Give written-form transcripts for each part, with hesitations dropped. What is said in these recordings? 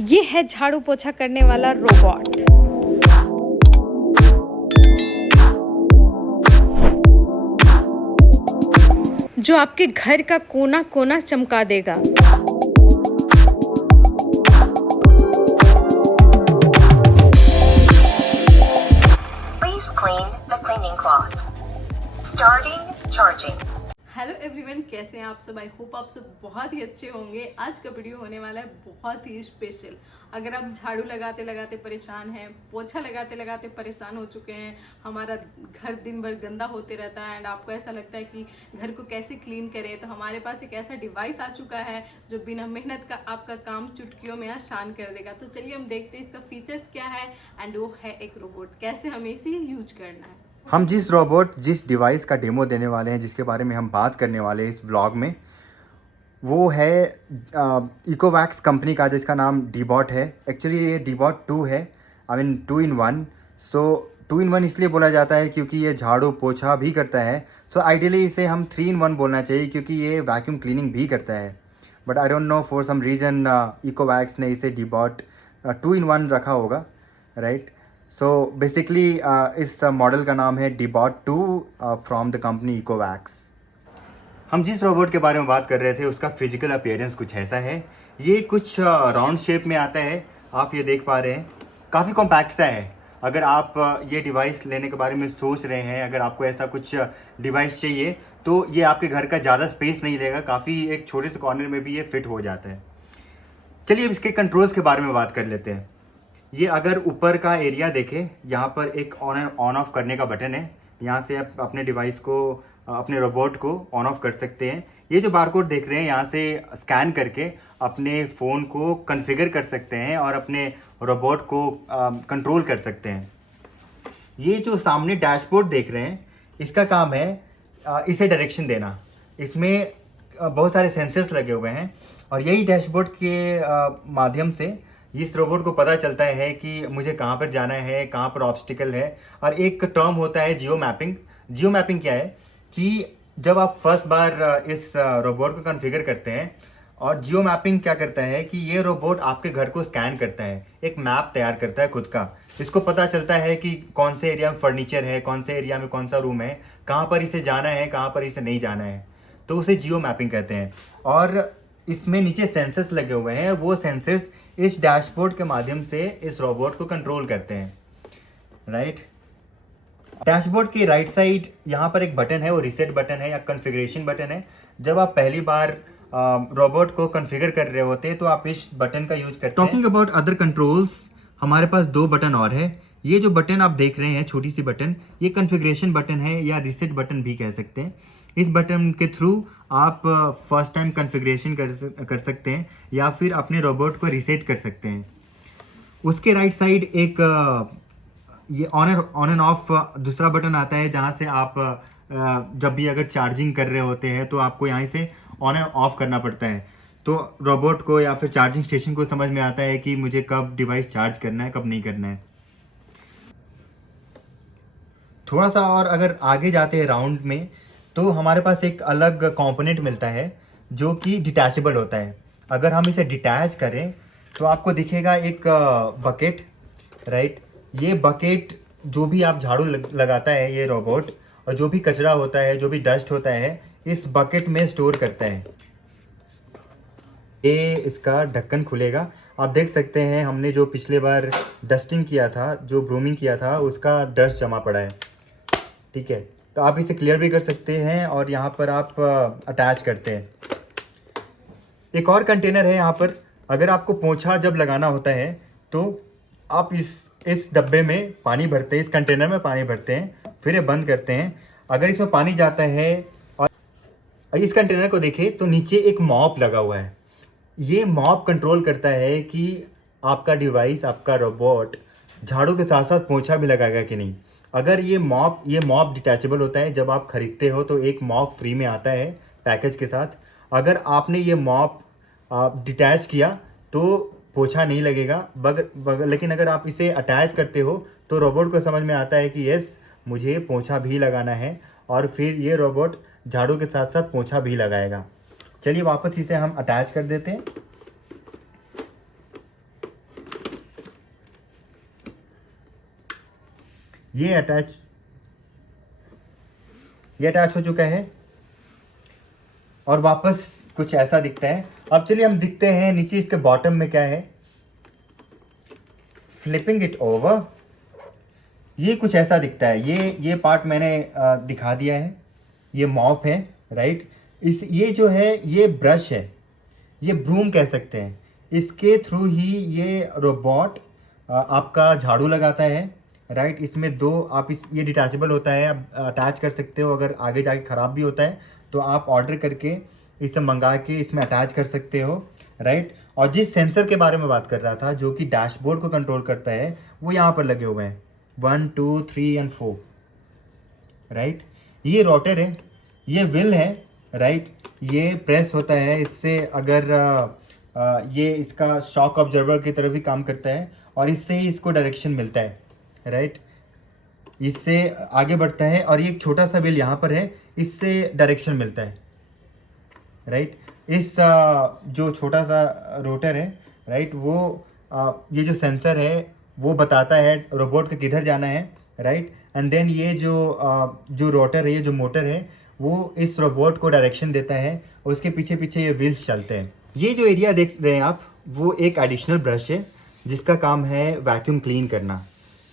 ये है झाड़ू पोछा करने वाला रोबोट। जो आपके घर का कोना कोना चमका देगा। Please clean the cleaning cloth. Starting charging. Hello everyone, कैसे हैं आप सब। आई होप आप सब बहुत ही अच्छे होंगे। आज का वीडियो होने वाला है बहुत ही स्पेशल। अगर आप झाड़ू लगाते लगाते परेशान हैं, पोछा लगाते लगाते परेशान हो चुके हैं, हमारा घर दिन भर गंदा होते रहता है एंड आपको ऐसा लगता है कि घर को कैसे क्लीन करें, तो हमारे पास एक ऐसा डिवाइस आ चुका है जो बिना मेहनत का आपका काम चुटकियों में आसान कर देगा। तो चलिए हम देखते हैं इसका फीचर्स क्या है एंड वो है एक रोबोट। कैसे हमें इसे यूज करना है। हम जिस डिवाइस का डेमो देने वाले हैं, जिसके बारे में हम बात करने वाले हैं इस व्लॉग में, वो है इकोवैक्स कंपनी का, जिसका नाम डीबॉट है। एक्चुअली ये डीबॉट 2 है, I mean 2 in 1। So 2 in 1 इसलिए बोला जाता है क्योंकि ये झाड़ू पोछा भी करता है। सो आइडियली इसे हम 3 in 1 बोलना चाहिए, क्योंकि ये वैक्यूम क्लीनिंग भी करता है। But I don't know, for some reason Ecovacs ने इसे डीबॉट 2 in 1 रखा होगा, राइट। सो बेसिकली इस मॉडल का नाम है Deebot 2 from the company Ecovacs. हम जिस रोबोट के बारे में बात कर रहे थे उसका फिजिकल अपीयरेंस कुछ ऐसा है। ये कुछ राउंड शेप में आता है, आप ये देख पा रहे हैं। काफ़ी कॉम्पैक्ट सा है। अगर आप ये डिवाइस लेने के बारे में सोच रहे हैं, अगर आपको ऐसा कुछ डिवाइस चाहिए, तो ये आपके घर का ज़्यादा स्पेस नहीं लेगा। काफ़ी एक छोटे से कॉर्नर में भी ये फिट हो जाता है। चलिए अब इसके कंट्रोल्स के बारे में बात कर लेते हैं। ये अगर ऊपर का एरिया देखें, यहाँ पर एक ऑन ऑफ करने का बटन है। यहाँ से आप अपने डिवाइस को, अपने रोबोट को ऑन ऑफ कर सकते हैं। ये जो बारकोड देख रहे हैं, यहाँ से स्कैन करके अपने फ़ोन को कॉन्फ़िगर कर सकते हैं और अपने रोबोट को कंट्रोल कर सकते हैं। ये जो सामने डैशबोर्ड देख रहे हैं, इसका काम है इसे डायरेक्शन देना। इसमें बहुत सारे सेंसर्स लगे हुए हैं और यही डैशबोर्ड के माध्यम से इस रोबोट को पता चलता है कि मुझे कहाँ पर जाना है, कहाँ पर ऑब्स्टिकल है। और एक टर्म होता है जियो मैपिंग। जियो मैपिंग क्या है कि जब आप फर्स्ट बार इस रोबोट को कॉन्फ़िगर करते हैं, और जियो मैपिंग क्या करता है कि ये रोबोट आपके घर को स्कैन करता है, एक मैप तैयार करता है खुद का। इसको पता चलता है कि कौन से एरिया में फर्नीचर है, कौन से एरिया में कौन सा रूम है, कहाँ पर इसे जाना है, कहाँ पर इसे नहीं जाना है। तो उसे जियो मैपिंग कहते हैं। और इसमें नीचे सेंसर्स लगे हुए हैं। वो सेंसर्स इस डैशबोर्ड के माध्यम से इस रोबोट को कंट्रोल करते हैं, राइट। डैशबोर्ड की राइट साइड यहाँ पर एक बटन है, वो रीसेट बटन है या कॉन्फ़िगरेशन बटन है। जब आप पहली बार रोबोट को कॉन्फ़िगर कर रहे होते हैं तो आप इस बटन का यूज करते हैं। टॉकिंग अबाउट अदर कंट्रोल्स, हमारे पास 2 बटन और है। ये जो बटन आप देख रहे हैं, छोटी सी बटन, ये कॉन्फ़िगरेशन बटन है या रीसेट बटन भी कह सकते हैं। इस बटन के थ्रू आप फर्स्ट टाइम कॉन्फ़िगरेशन कर सकते हैं या फिर अपने रोबोट को रीसेट कर सकते हैं। उसके राइट साइड एक ये ऑन एंड ऑफ दूसरा बटन आता है, जहाँ से आप जब भी अगर चार्जिंग कर रहे होते हैं तो आपको यहाँ से ऑन एंड ऑफ करना पड़ता है। तो रोबोट को या फिर चार्जिंग स्टेशन को समझ में आता है कि मुझे कब डिवाइस चार्ज करना है, कब नहीं करना है। थोड़ा सा और अगर आगे जाते हैं राउंड में, तो हमारे पास एक अलग कंपोनेंट मिलता है जो कि डिटैचेबल होता है। अगर हम इसे डिटैच करें तो आपको दिखेगा एक बकेट, राइट। ये बकेट जो भी आप झाड़ू लगाता है ये रोबोट, और जो भी कचरा होता है, जो भी डस्ट होता है, इस बकेट में स्टोर करता है। ये इसका ढक्कन खुलेगा। आप देख सकते हैं हमने जो पिछले बार डस्टिंग किया था, जो ब्रूमिंग किया था, उसका डस्ट जमा पड़ा है, ठीक है। तो आप इसे क्लियर भी कर सकते हैं और यहाँ पर आप अटैच करते हैं। एक और कंटेनर है यहाँ पर। अगर आपको पोंछा जब लगाना होता है तो आप इस डब्बे में पानी भरते हैं, इस कंटेनर में पानी भरते हैं, फिर ये बंद करते हैं। अगर इसमें पानी जाता है और इस कंटेनर को देखें तो नीचे एक मॉप लगा हुआ है। ये मॉप कंट्रोल करता है कि आपका डिवाइस, आपका रोबोट झाड़ू के साथ साथ पोंछा भी लगाएगा कि नहीं। अगर ये मॉप डिटैचेबल होता है। जब आप खरीदते हो तो एक मॉप फ्री में आता है पैकेज के साथ। अगर आपने ये मॉप डिटैच किया तो पोछा नहीं लगेगा। लेकिन अगर आप इसे अटैच करते हो तो रोबोट को समझ में आता है कि यस, मुझे पोछा भी लगाना है, और फिर ये रोबोट झाड़ू के साथ साथ पोछा भी लगाएगा। चलिए वापस इसे हम अटैच कर देते हैं। ये अटैच हो चुका है और वापस कुछ ऐसा दिखता है। अब चलिए हम दिखते हैं नीचे इसके बॉटम में क्या है। फ्लिपिंग इट ओवर, ये कुछ ऐसा दिखता है। ये पार्ट मैंने दिखा दिया है। ये मॉप है, राइट। ये जो है ये ब्रश है, ये ब्रूम कह सकते हैं। इसके थ्रू ही ये रोबोट आपका झाड़ू लगाता है, राइट। इसमें दो आप ये डिटैचेबल होता है, आप अटैच कर सकते हो। अगर आगे जाके ख़राब भी होता है तो आप ऑर्डर करके इसे मंगा के इसमें अटैच कर सकते हो, राइट। और जिस सेंसर के बारे में बात कर रहा था जो कि डैशबोर्ड को कंट्रोल करता है, वो यहाँ पर लगे हुए हैं 1 2 3 और 4, राइट। ये रोटर है, ये व्हील है, राइट। ये प्रेस होता है, इससे अगर ये इसका शॉक ऑब्जर्वर की तरह भी काम करता है और इससे ही इसको डायरेक्शन मिलता है, राइट। इससे आगे बढ़ता है और ये एक छोटा सा व्हील यहाँ पर है, इससे डायरेक्शन मिलता है, राइट। इस जो छोटा सा रोटर है, राइट, वो ये जो सेंसर है वो बताता है रोबोट को किधर जाना है, राइट। एंड देन ये जो रोटर है, ये जो मोटर है, वो इस रोबोट को डायरेक्शन देता है। उसके पीछे पीछे ये व्हील्स चलते हैं। ये जो एरिया देख रहे हैं आप, वो एक एडिशनल ब्रश है जिसका काम है वैक्यूम क्लीन करना।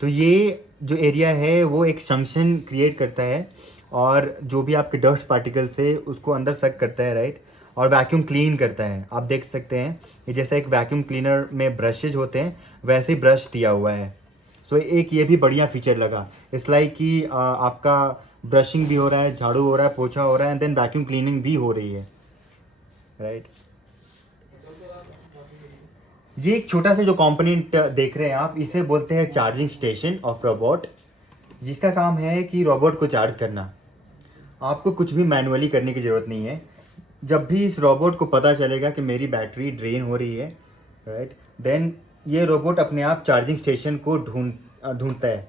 तो ये जो एरिया है वो एक जंक्शन क्रिएट करता है और जो भी आपके डस्ट पार्टिकल्स है उसको अंदर सक करता है, राइट, और वैक्यूम क्लीन करता है। आप देख सकते हैं ये जैसा एक वैक्यूम क्लीनर में ब्रशेज होते हैं वैसे ही ब्रश दिया हुआ है। सो एक ये भी बढ़िया फीचर लगा। इस लाइक कि आपका ब्रशिंग भी हो रहा है, झाड़ू हो रहा है, पोछा हो रहा है, एंड देन वैक्यूम क्लीनिंग भी हो रही है, राइट। ये एक छोटा सा जो कंपोनेंट देख रहे हैं आप, इसे बोलते हैं चार्जिंग स्टेशन ऑफ रोबोट, जिसका काम है कि रोबोट को चार्ज करना। आपको कुछ भी मैनुअली करने की ज़रूरत नहीं है। जब भी इस रोबोट को पता चलेगा कि मेरी बैटरी ड्रेन हो रही है, राइट, देन ये रोबोट अपने आप चार्जिंग स्टेशन को ढूंढता है।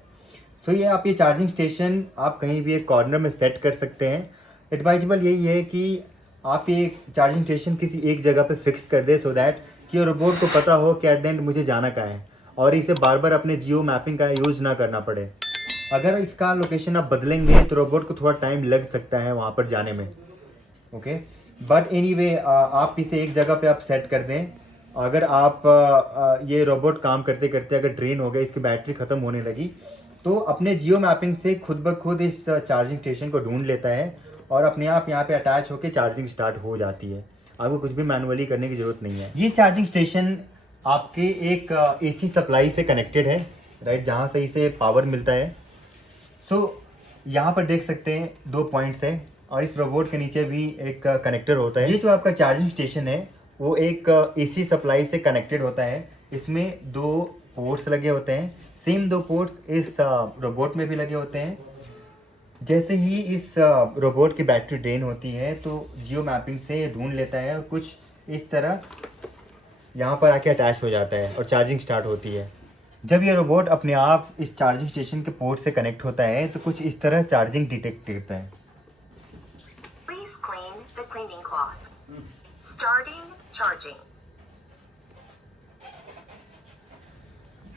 सो ये चार्जिंग स्टेशन आप कहीं भी एक कॉर्नर में सेट कर सकते हैं। एडवाइजेबल यही है कि आप ये चार्जिंग स्टेशन किसी एक जगह पे फिक्स कर दे, सो दैट कि रोबोट को पता हो कि एट द एंड मुझे जाना कहाँ है और इसे बार बार अपने जियो मैपिंग का यूज़ ना करना पड़े। अगर इसका लोकेशन आप बदलेंगे तो रोबोट को थोड़ा टाइम लग सकता है वहाँ पर जाने में, ओके। बट एनीवे आप इसे एक जगह पे आप सेट कर दें। अगर आप ये रोबोट काम करते करते अगर ड्रेन हो गया, इसकी बैटरी ख़त्म होने लगी, तो अपने जियो मैपिंग से खुद ब खुद इस चार्जिंग स्टेशन को ढूंढ लेता है और अपने आप यहाँ पे अटैच होकर चार्जिंग स्टार्ट हो जाती है। आपको कुछ भी मैनुअली करने की ज़रूरत नहीं है। ये चार्जिंग स्टेशन आपके एक AC सप्लाई से कनेक्टेड है, राइट, जहाँ से इसे पावर मिलता है। सो यहाँ पर देख सकते हैं 2 पॉइंट्स हैं और इस रोबोट के नीचे भी एक कनेक्टर होता है। ये जो आपका चार्जिंग स्टेशन है वो एक AC सप्लाई से कनेक्टेड होता है। इसमें 2 पोर्ट्स लगे होते हैं। सेम 2 पोर्ट्स इस रोबोट में भी लगे होते हैं। जैसे ही इस रोबोट की बैटरी ड्रेन होती है तो जियो मैपिंग से ढूंढ लेता है और कुछ इस तरह यहाँ पर आके अटैच हो जाता है और चार्जिंग स्टार्ट होती है। जब ये रोबोट अपने आप इस चार्जिंग स्टेशन के पोर्ट से कनेक्ट होता है तो कुछ इस तरह चार्जिंग डिटेक्ट करता है। Please clean the cleaning cloth. Starting charging.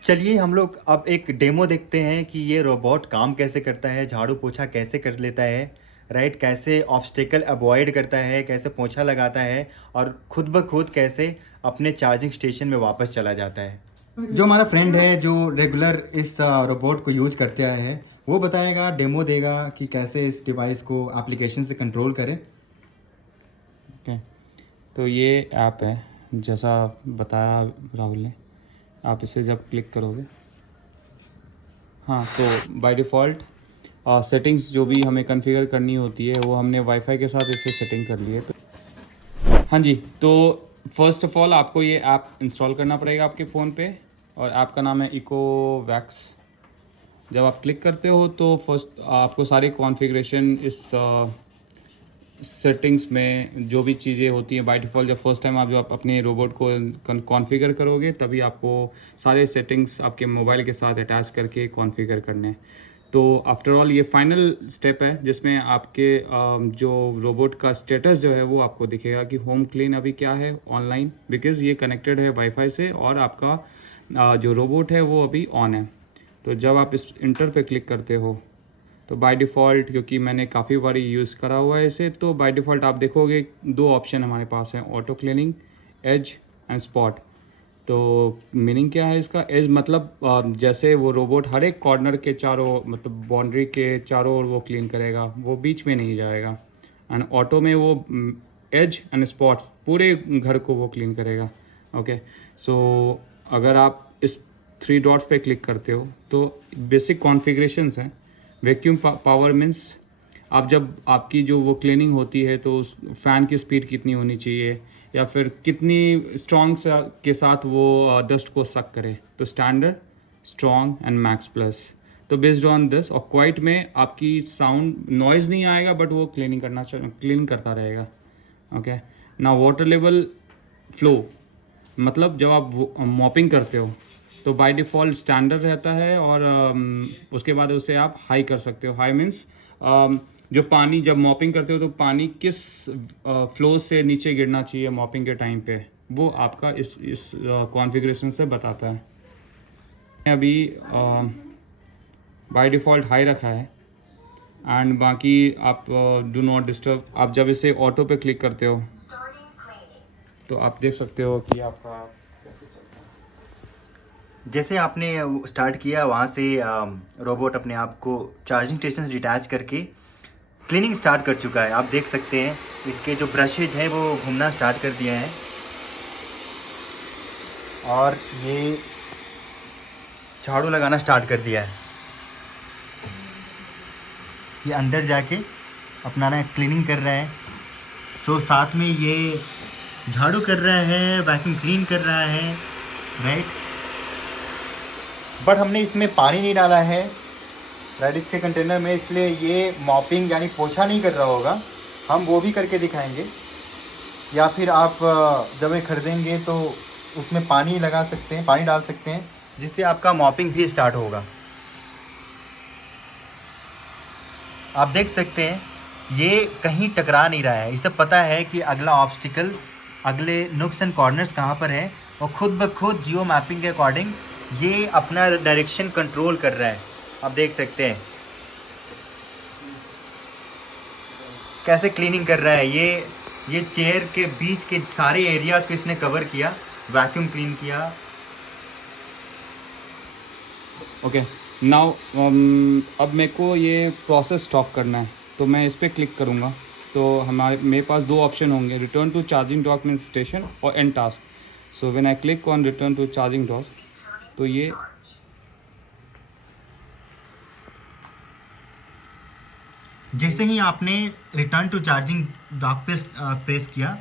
चलिए हम लोग अब एक डेमो देखते हैं कि ये रोबोट काम कैसे करता है, झाड़ू पोछा कैसे कर लेता है, राइट, कैसे ऑब्स्टेकल अवॉइड करता है, कैसे पोछा लगाता है और खुद ब खुद कैसे अपने चार्जिंग स्टेशन में वापस चला जाता है। जो हमारा फ्रेंड है जो रेगुलर इस रोबोट को यूज करते आए हैं, वो बताएगा, डेमो देगा कि कैसे इस डिवाइस को एप्लीकेशन से कंट्रोल करें। ओके, तो ये ऐप है जैसा बताया राहुल ने। आप इसे जब क्लिक करोगे, हाँ, तो बाय डिफ़ॉल्ट सेटिंग्स जो भी हमें कॉन्फ़िगर करनी होती है वो हमने वाईफाई के साथ इसे सेटिंग कर ली है। तो हाँ जी, तो फर्स्ट ऑफ ऑल आपको ये ऐप इंस्टॉल करना पड़ेगा आपके फ़ोन पे और ऐप का नाम है इकोवैक्स। जब आप क्लिक करते हो तो फर्स्ट आपको सारी कॉन्फ़िगरेशन इस सेटिंग्स में जो भी चीज़ें होती हैं बाय डिफ़ॉल्ट, जब फर्स्ट टाइम आप अपने रोबोट को कॉन्फ़िगर करोगे तभी आपको सारे सेटिंग्स आपके मोबाइल के साथ अटैच करके कॉन्फ़िगर करने हैं। तो आफ्टर ऑल ये फाइनल स्टेप है जिसमें आपके जो रोबोट का स्टेटस जो है वो आपको दिखेगा कि होम क्लीन अभी क्या है ऑनलाइन, बिकॉज़ ये कनेक्टेड है वाईफाई से और आपका जो रोबोट है वो अभी ऑन है। तो जब आप इस इंटर पे क्लिक करते हो तो बाय डिफ़ॉल्ट, क्योंकि मैंने काफ़ी बार यूज़ करा हुआ है इसे, तो बाय डिफ़ॉल्ट आप देखोगे 2 ऑप्शन हमारे पास हैं, auto cleaning edge and spot. तो मीनिंग क्या है इसका? एज मतलब जैसे वो रोबोट हर एक कॉर्नर के चारों, मतलब बाउंड्री के चारों ओर वो क्लीन करेगा, वो बीच में नहीं जाएगा। एंड ऑटो में वो एज एंड स्पॉट्स पूरे घर को वो क्लीन करेगा। ओके, सो अगर आप इस 3 डॉट्स पे क्लिक करते हो तो बेसिक कॉन्फ़िगरेशंस हैं। वैक्यूम पावर मीन्स आप जब आपकी जो वो क्लीनिंग होती है तो उस फ़ैन की स्पीड कितनी होनी चाहिए, या फिर कितनी स्ट्रॉन्ग के साथ वो डस्ट को सक करे। तो standard, strong and max plus. तो बेस्ड ऑन दिस, और क्वाइट में आपकी साउंड नॉइज़ नहीं आएगा, बट वो क्लीन करता रहेगा। ओके, ना वाटर लेवल फ्लो, मतलब जब आप मॉपिंग करते हो तो बाय डिफ़ॉल्ट स्टैंडर्ड रहता है, और उसके बाद उसे आप हाई कर सकते हो। हाई मीन्स जो पानी जब मॉपिंग करते हो तो पानी किस फ्लो से नीचे गिरना चाहिए मॉपिंग के टाइम पे, वो आपका इस कॉन्फ़िगरेशन से बताता है। अभी बाय डिफ़ॉल्ट हाई रखा है, एंड बाकी आप डू नॉट डिस्टर्ब। आप जब इसे ऑटो पे क्लिक करते हो Starting cleaning. तो आप देख सकते हो कि आपका कैसे चलता है। जैसे आपने स्टार्ट किया वहाँ से रोबोट अपने आप को चार्जिंग स्टेशन से डिटैच करके क्लीनिंग स्टार्ट कर चुका है। आप देख सकते हैं इसके जो ब्रशेज हैं वो घूमना स्टार्ट कर दिया है, और ये झाड़ू लगाना स्टार्ट कर दिया है। ये अंदर जाके अपना ना क्लीनिंग कर रहा है। सो साथ में ये झाड़ू कर रहा है, वैक्यूम क्लीन कर रहा है, राइट। बट हमने इसमें पानी नहीं डाला है राइट इसके कंटेनर में, इसलिए ये मॉपिंग यानी पोछा नहीं कर रहा होगा। हम वो भी करके दिखाएंगे, या फिर आप जब ये खरीदेंगे तो उसमें पानी लगा सकते हैं, पानी डाल सकते हैं, जिससे आपका मॉपिंग भी स्टार्ट होगा। आप देख सकते हैं ये कहीं टकरा नहीं रहा है। इसे पता है कि अगला ऑब्स्टिकल, अगले नुक्स एंड कॉर्नर्स कहाँ पर है, और खुद ब खुद जियो मैपिंग के अकॉर्डिंग ये अपना डायरेक्शन कंट्रोल कर रहा है। आप देख सकते हैं कैसे क्लीनिंग कर रहा है। ये चेयर के बीच के सारे एरियाज को इसने कवर किया, वैक्यूम क्लीन किया। ओके, नाउ अब मेरे को ये प्रोसेस स्टॉप करना है, तो मैं इस पर क्लिक करूँगा तो मेरे पास 2 ऑप्शन होंगे, return to charging dock means station और end task. So when I click on return to charging dock, तो ये जैसे ही आपने रिटर्न टू चार्जिंग डॉक पे प्रेस किया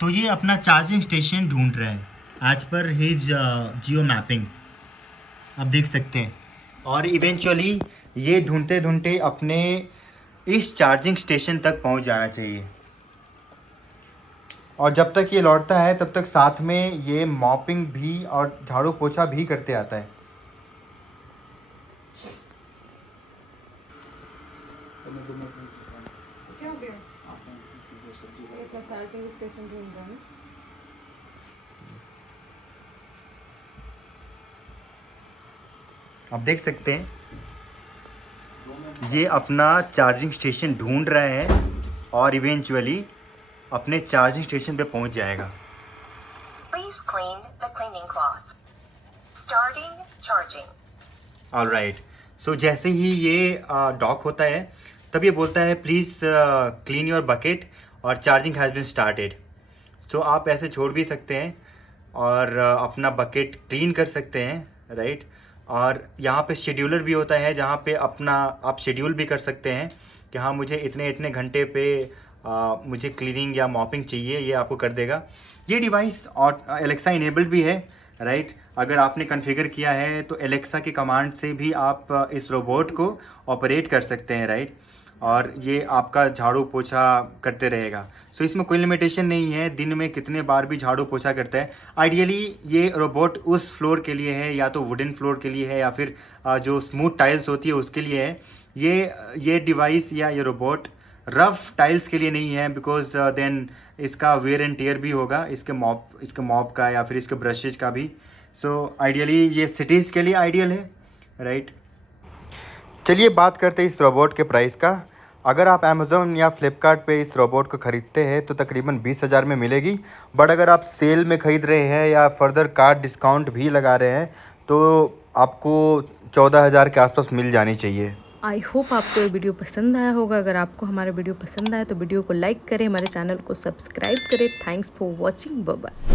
तो ये अपना चार्जिंग स्टेशन ढूंढ रहा है as per his geo mapping. आप देख सकते हैं, और इवेंचुअली ये ढूंढते ढूंढते अपने इस चार्जिंग स्टेशन तक पहुंच जाना चाहिए। और जब तक ये लौटता है तब तक साथ में ये मॉपिंग भी और झाड़ू पोछा भी करते आता है। क्या हो गया? चार्जिंग स्टेशन ढूंढ रहा है। आप देख सकते हैं ये अपना चार्जिंग स्टेशन ढूंढ रहा है, और इवेंचुअली अपने चार्जिंग स्टेशन पे पहुंच जाएगा। Please clean the cleaning cloth. Starting charging. Alright, so जैसे ही ये डॉक होता है तब ये बोलता है प्लीज़ क्लीन योर बकेट और चार्जिंग हैज़ बीन स्टार्टेड। सो आप ऐसे छोड़ भी सकते हैं और अपना बकेट क्लीन कर सकते हैं, राइट। और यहाँ पे शेड्यूलर भी होता है जहाँ पे अपना आप शेड्यूल भी कर सकते हैं कि हाँ मुझे इतने इतने घंटे पे मुझे क्लीनिंग या मॉपिंग चाहिए, ये आपको कर देगा। ये डिवाइस और एलेक्सा इनेबल्ड भी है, राइट। अगर आपने कॉन्फ़िगर किया है तो एलेक्सा के कमांड से भी आप इस रोबोट को ऑपरेट कर सकते हैं, राइट। और ये आपका झाड़ू पोछा करते रहेगा। सो इसमें कोई लिमिटेशन नहीं है, दिन में कितने बार भी झाड़ू पोछा करता है। आइडियली ये रोबोट उस फ्लोर के लिए है, या तो वुडन फ्लोर के लिए है, या फिर जो स्मूथ टाइल्स होती है उसके लिए है। ये डिवाइस या ये रोबोट रफ़ टाइल्स के लिए नहीं है, बिकॉज देन इसका वेयर एंड टेयर भी होगा, इसके मॉप का या फिर इसके ब्रशेज का भी। सो आइडियली ये सिटीज़ के लिए आइडियल है, राइट। चलिए बात करते हैं इस रोबोट के प्राइस का। अगर आप अमेज़ोन या फ्लिपकार्ट पे इस रोबोट को ख़रीदते हैं तो तकरीबन 20,000 में मिलेगी। बट अगर आप सेल में ख़रीद रहे हैं या फर्दर कार्ड डिस्काउंट भी लगा रहे हैं तो आपको 14,000 के आसपास मिल जानी चाहिए। आई होप आपको ये वीडियो पसंद आया होगा। अगर आपको हमारा वीडियो पसंद आया तो वीडियो को लाइक करें, हमारे चैनल को सब्सक्राइब करें। Thanks for watching, bye bye.